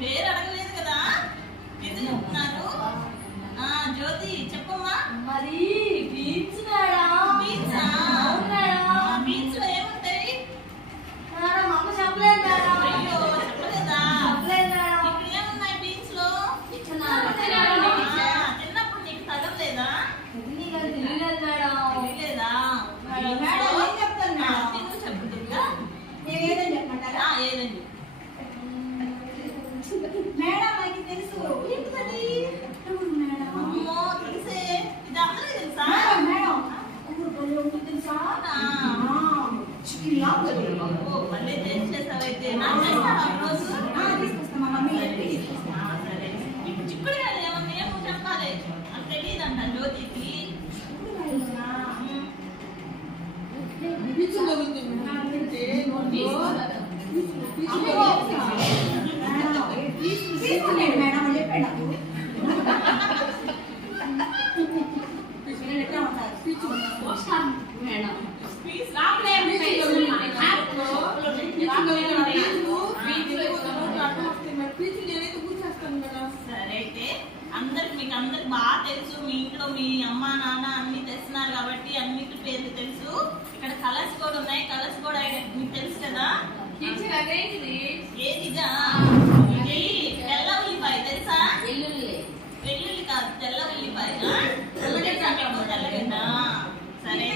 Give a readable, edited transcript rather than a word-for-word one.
పేరు అడగలేదు కదా, పేరు చెప్తున్నారు. జ్యోతి చెప్పమ్మా. మరి బీచ్ మేడం. బీచ్ బీచ్ లో ఏముంటాయి మేడం? అమ్మ చెప్పలేదు మేడం. అయ్యో చెప్పలేదా? చెప్పలేదు మేడం. ఇక్కడ ఏమున్నాయి బీచ్ లో? చిన్నప్పుడు నీకు తగలేదా? తెలియలేదు మేడం. తెలియలేదా? మేడం ఏం చెప్తాను మేడం? నువ్వు చెప్పు దుర్గా. నేను ఏదని చెప్పమంటారా? ఏదండి మేడం నాకు తెలుసు. ఏంటిది? మేడం అమ్మో తెలిసే, ఇది అందరికీ తెలుసా? మేడం తెలుసా? చికెన్ మళ్ళీ టేస్ట్ చేసావైతే నాకు చేస్తావా రోజు? తీసుకొస్తా మా మమ్మీ సరే. ఇప్పుడు చిక్కుడుకాయలు ఏమన్నా ఏమో చెప్పాలి, అది తెలియదంట జ్యోతికి. తీసుకున్నాడు మేడం చెప్పాడు. ఎట్లా ఉంటారు మేడం సరే అయితే మీకు అందరికి బాగా తెలుసు. మీ ఇంట్లో మీ అమ్మ నాన్న అన్ని తెస్తున్నారు కాబట్టి అన్నిటి పేర్లు తెలుసు. ఇక్కడ కలర్స్ కూడా ఉన్నాయి. కలర్స్ కూడా మీకు తెలుసు కదా. ఏదిగా తెల్ల ఉల్లిపాయ తెలుసా? వెల్లుల్లి కాదు, తెల్ల ఉల్లిపాయ. తెల్లగడ్డ. సరే